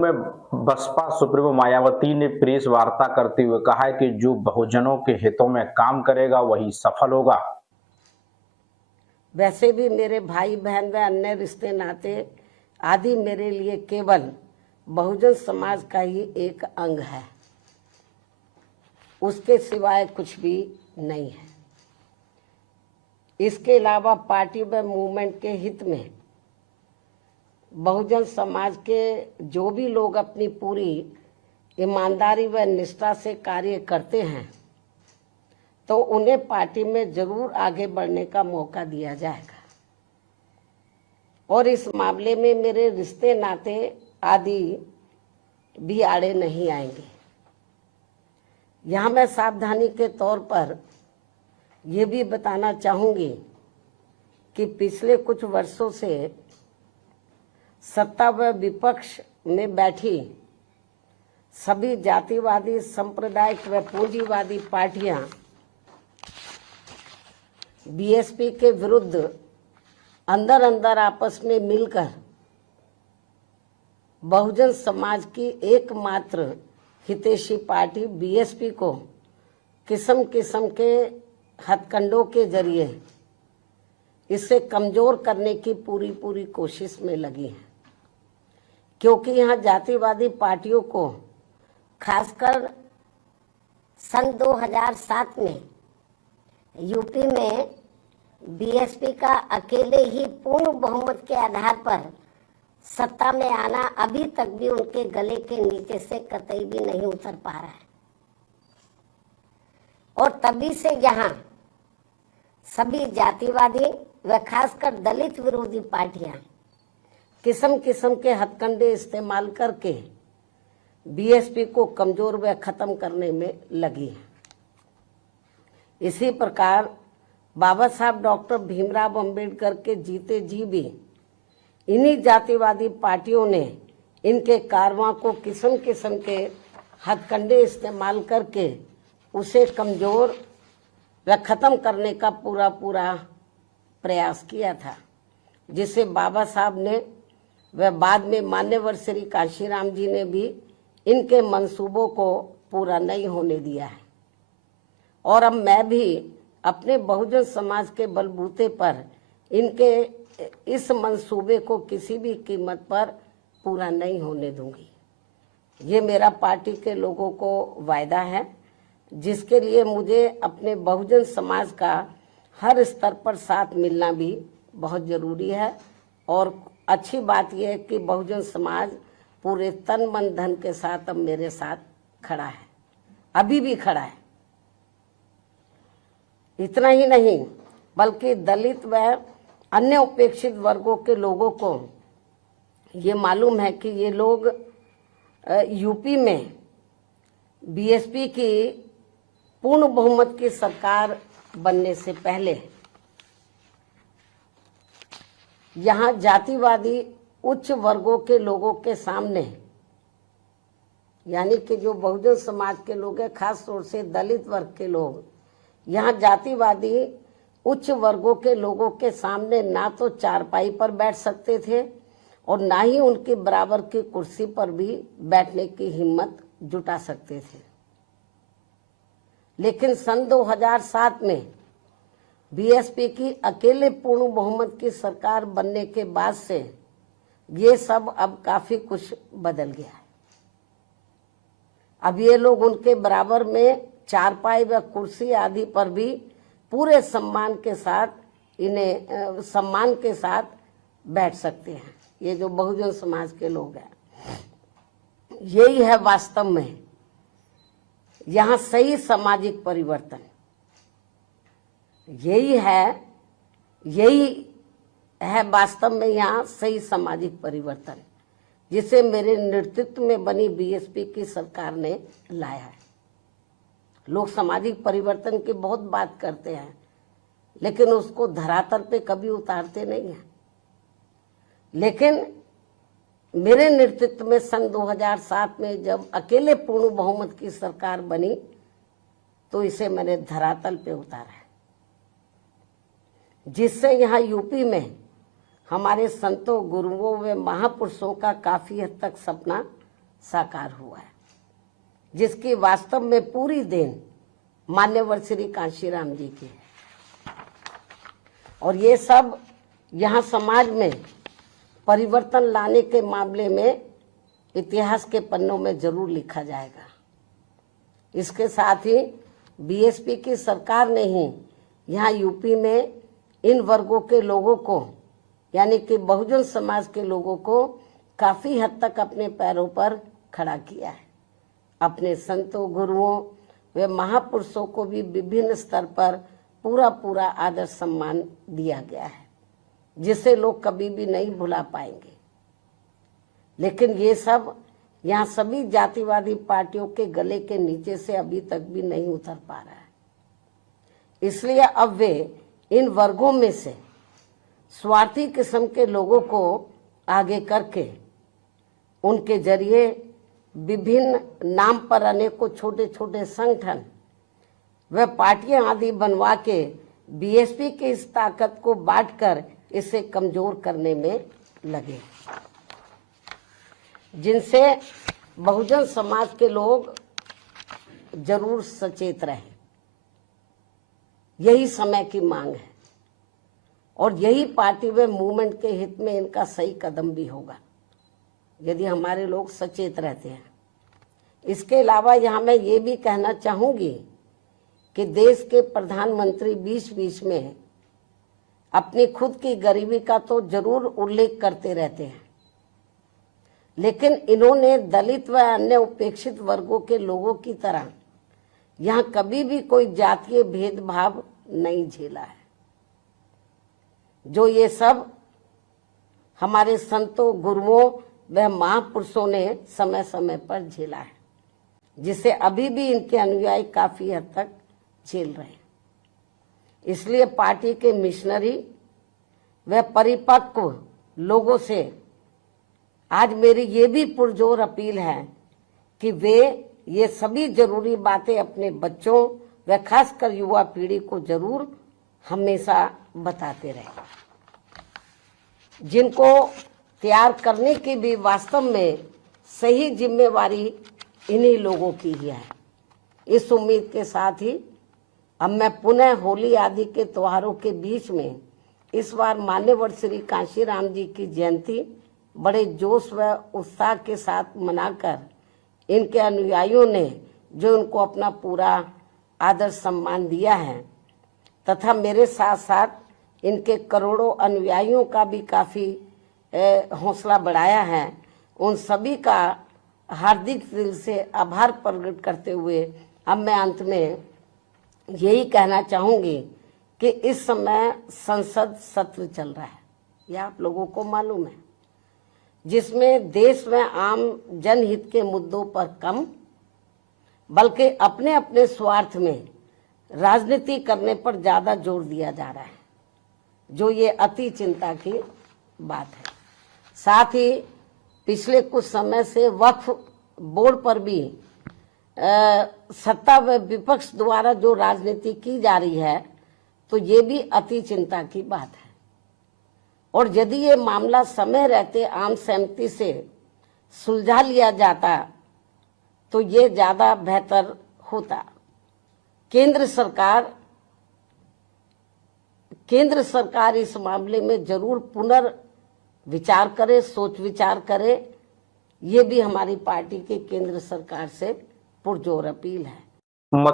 में बसपा सुप्रीमो मायावती ने प्रेस वार्ता करते हुए कहा है कि जो बहुजनों के हितों में काम करेगा वही सफल होगा। वैसे भी मेरे भाई बहन व अन्य रिश्ते नाते आदि मेरे लिए केवल बहुजन समाज का ही एक अंग है, उसके सिवाय कुछ भी नहीं है। इसके अलावा पार्टी व मूवमेंट के हित में बहुजन समाज के जो भी लोग अपनी पूरी ईमानदारी व निष्ठा से कार्य करते हैं तो उन्हें पार्टी में जरूर आगे बढ़ने का मौका दिया जाएगा और इस मामले में मेरे रिश्ते नाते आदि भी आड़े नहीं आएंगे। यहाँ मैं सावधानी के तौर पर ये भी बताना चाहूँगी कि पिछले कुछ वर्षों से सत्ता व विपक्ष में बैठी सभी जातिवादी, सांप्रदायिक व पूंजीवादी पार्टियां बीएसपी के विरुद्ध अंदर अंदर आपस में मिलकर बहुजन समाज की एकमात्र हितैषी पार्टी बीएसपी को किस्म किस्म के हथकंडों के जरिए इसे कमजोर करने की पूरी कोशिश में लगी है, क्योंकि यहाँ जातिवादी पार्टियों को खासकर सन 2007 में यूपी में बीएसपी का अकेले ही पूर्ण बहुमत के आधार पर सत्ता में आना अभी तक भी उनके गले के नीचे से कतई भी नहीं उतर पा रहा है और तभी से यहाँ सभी जातिवादी व खासकर दलित विरोधी पार्टियां किस्म किस्म के हथकंडे इस्तेमाल करके बीएसपी को कमजोर व खत्म करने में लगी है। इसी प्रकार बाबा साहब डॉक्टर भीमराव अंबेडकर के जीते जी भी इन्हीं जातिवादी पार्टियों ने इनके कारवां को किस्म किस्म के हथकंडे इस्तेमाल करके उसे कमजोर व खत्म करने का पूरा प्रयास किया था, जिसे बाबा साहब ने व बाद में मान्यवर श्री कांशीराम जी ने भी इनके मंसूबों को पूरा नहीं होने दिया है। और अब मैं भी अपने बहुजन समाज के बलबूते पर इनके इस मंसूबे को किसी भी कीमत पर पूरा नहीं होने दूंगी। ये मेरा पार्टी के लोगों को वायदा है, जिसके लिए मुझे अपने बहुजन समाज का हर स्तर पर साथ मिलना भी बहुत ज़रूरी है। और अच्छी बात यह है कि बहुजन समाज पूरे तन मन धन के साथ अब मेरे साथ खड़ा है, अभी भी खड़ा है। इतना ही नहीं बल्कि दलित व अन्य उपेक्षित वर्गों के लोगों को ये मालूम है कि ये लोग यूपी में बीएसपी की पूर्ण बहुमत की सरकार बनने से पहले यहाँ जातिवादी उच्च वर्गों के लोगों के सामने, यानी कि जो बहुजन समाज के लोग हैं, खास तौर से दलित वर्ग के लोग, यहाँ जातिवादी उच्च वर्गों के लोगों के सामने ना तो चारपाई पर बैठ सकते थे और ना ही उनकी बराबर की कुर्सी पर भी बैठने की हिम्मत जुटा सकते थे। लेकिन सन 2007 में बीएसपी की अकेले पूर्ण बहुमत की सरकार बनने के बाद से ये सब अब काफी कुछ बदल गया है। अब ये लोग उनके बराबर में चारपाई व कुर्सी आदि पर भी पूरे सम्मान के साथ बैठ सकते हैं। ये जो बहुजन समाज के लोग हैं, यही है वास्तव में यहाँ सही सामाजिक परिवर्तन। यही है वास्तव में यहाँ सही सामाजिक परिवर्तन, जिसे मेरे नेतृत्व में बनी बीएसपी की सरकार ने लाया है। लोग सामाजिक परिवर्तन की बहुत बात करते हैं, लेकिन उसको धरातल पे कभी उतारते नहीं हैं। लेकिन मेरे नेतृत्व में सन 2007 में जब अकेले पूर्ण बहुमत की सरकार बनी तो इसे मैंने धरातल पे उतारा है, जिससे यहाँ यूपी में हमारे संतों, गुरुओं व महापुरुषों का काफी हद तक सपना साकार हुआ है, जिसकी वास्तव में पूरी देन मान्यवर श्री कांशीराम जी की है। और ये सब यहाँ समाज में परिवर्तन लाने के मामले में इतिहास के पन्नों में जरूर लिखा जाएगा। इसके साथ ही बीएसपी की सरकार ने ही यहाँ यूपी में इन वर्गों के लोगों को, यानी कि बहुजन समाज के लोगों को काफी हद तक अपने पैरों पर खड़ा किया है। अपने संतों, गुरुओं व महापुरुषों को भी विभिन्न स्तर पर पूरा आदर सम्मान दिया गया है, जिसे लोग कभी भी नहीं भुला पाएंगे। लेकिन ये सब यहाँ सभी जातिवादी पार्टियों के गले के नीचे से अभी तक भी नहीं उतर पा रहा है। इसलिए अब वे इन वर्गों में से स्वार्थी किस्म के लोगों को आगे करके उनके जरिए विभिन्न नाम पर अनेकों छोटे छोटे संगठन व पार्टियां आदि बनवा के बीएसपी की इस ताकत को बांटकर इसे कमजोर करने में लगे, जिनसे बहुजन समाज के लोग जरूर सचेत रहे। यही समय की मांग है और यही पार्टी व मूवमेंट के हित में इनका सही कदम भी होगा, यदि हमारे लोग सचेत रहते हैं। इसके अलावा यहाँ मैं ये भी कहना चाहूंगी कि देश के प्रधानमंत्री बीच बीच में अपनी खुद की गरीबी का तो जरूर उल्लेख करते रहते हैं, लेकिन इन्होंने दलित व अन्य उपेक्षित वर्गों के लोगों की तरह यहाँ कभी भी कोई जातीय भेदभाव नहीं झेला है, जो ये सब हमारे संतों, गुरुओं व महापुरुषों ने समय समय पर झेला है, जिसे अभी भी इनके अनुयायी काफी हद तक झेल रहे हैं। इसलिए पार्टी के मिशनरी व परिपक्व लोगों से आज मेरी ये भी पुरजोर अपील है कि वे ये सभी जरूरी बातें अपने बच्चों व खासकर युवा पीढ़ी को जरूर हमेशा बताते रहें, जिनको तैयार करने की भी वास्तव में सही जिम्मेवारी इन्हीं लोगों की ही है। इस उम्मीद के साथ ही अब मैं पुनः होली आदि के त्योहारों के बीच में इस बार मान्यवर श्री कांशीराम जी की जयंती बड़े जोश व उत्साह के साथ मनाकर इनके अनुयायियों ने जो उनको अपना पूरा आदर सम्मान दिया है तथा मेरे साथ साथ इनके करोड़ों अनुयायियों का भी काफ़ी हौसला बढ़ाया है, उन सभी का हार्दिक दिल से आभार प्रकट करते हुए अब मैं अंत में यही कहना चाहूँगी कि इस समय संसद सत्र चल रहा है, यह आप लोगों को मालूम है, जिसमें देश में आम जनहित के मुद्दों पर कम बल्कि अपने अपने स्वार्थ में राजनीति करने पर ज़्यादा जोर दिया जा रहा है, जो ये अति चिंता की बात है। साथ ही पिछले कुछ समय से वक्फ बोर्ड पर भी सत्ता व विपक्ष द्वारा जो राजनीति की जा रही है, तो ये भी अति चिंता की बात है। और यदि ये मामला समय रहते आम सहमति से सुलझा लिया जाता तो ये ज़्यादा बेहतर होता। केंद्र सरकार इस मामले में जरूर पुनर्विचार करे, सोच विचार करे, ये भी हमारी पार्टी के केंद्र सरकार से पुरजोर अपील है।